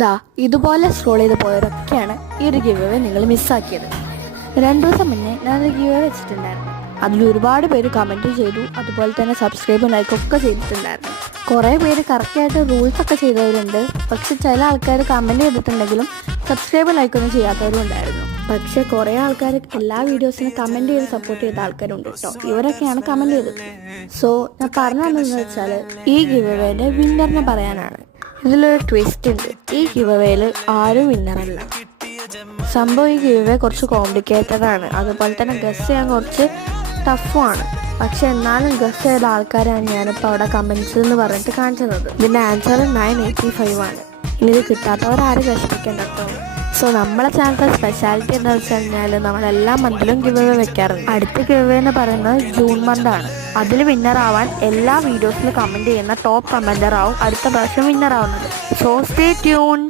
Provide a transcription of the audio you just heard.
ദാ ഇതുപോലെ സ്ക്രോൾ ചെയ്ത് പോയവരൊക്കെയാണ് ഈ ഒരു ഗിവ് അവേ നിങ്ങൾ മിസ്സാക്കിയത്. 2 ദിവസം മുന്നേ ഞാനൊരു ഗിവ് അവേ വെച്ചിട്ടുണ്ടായിരുന്നു. അതിൽ ഒരുപാട് പേര് കമൻറ്റ് ചെയ്തു, അതുപോലെ തന്നെ സബ്സ്ക്രൈബും ലൈക്കൊക്കെ ചെയ്തിട്ടുണ്ടായിരുന്നു. കുറേ പേര് കറക്റ്റായിട്ട് റൂൾസൊക്കെ ചെയ്തവരുണ്ട്, പക്ഷെ ചില ആൾക്കാർ കമൻറ്റ് ചെയ്തിട്ടുണ്ടെങ്കിലും സബ്സ്ക്രൈബും ലൈക്കൊന്നും ചെയ്യാത്തവരും ഉണ്ടായിരുന്നു. പക്ഷേ കുറേ ആൾക്കാർ എല്ലാ വീഡിയോസിനും കമൻറ്റ് ചെയ്ത് സപ്പോർട്ട് ചെയ്ത ആൾക്കാരുണ്ട് കേട്ടോ. ഇവരൊക്കെയാണ് കമൻറ്റ് ചെയ്തത്. സോ ഞാൻ പറഞ്ഞു വന്നതെന്ന് വെച്ചാൽ ഈ ഗിവ് അവേൻ്റെ വിന്നറിനെ പറയാനാണ്. ഇതിലൊരു ട്വിസ്റ്റ് ഉണ്ട്. ഈ ഗിവ് അവേയിൽ ആരും വിന്നറല്ല. സംഭവം ഈ ഗിവ് അവേ കുറച്ച് കോംപ്ലിക്കേറ്റഡ് ആണ്, അതുപോലെ തന്നെ ഗസ് ചെയ്യാൻ കുറച്ച് ടഫുമാണ്. പക്ഷെ എന്നാലും ഗസ് ചെയ്ത ആൾക്കാരാണ് ഞാനിപ്പോൾ അവിടെ കമൻസ് എന്ന് പറഞ്ഞിട്ട് കാണിച്ചത്. ഇതിൻ്റെ ആൻസർ 985 ആണ്. ഇനി ഇത് കിട്ടാത്തവരാരും വിഷമിക്കേണ്ട കേട്ടോ. സോ നമ്മളെ ചാനലിലെ സ്പെഷ്യാലിറ്റി എന്താ വെച്ച് കഴിഞ്ഞാൽ നമ്മളെല്ലാ മന്തിലും ഗിവ് അവേ വെക്കാറുണ്ട്. അടുത്ത ഗിവ് അവേ എന്ന് പറയുന്നത് ജൂൺ മന്താണ്. അതിൽ വിന്നറാവാൻ എല്ലാ വീഡിയോസിലും കമൻറ്റ് ചെയ്യുന്ന ടോപ്പ് കമൻറ്ററാവും അടുത്ത പ്രാവശ്യം വിന്നറാവുന്നത്. So stay tune.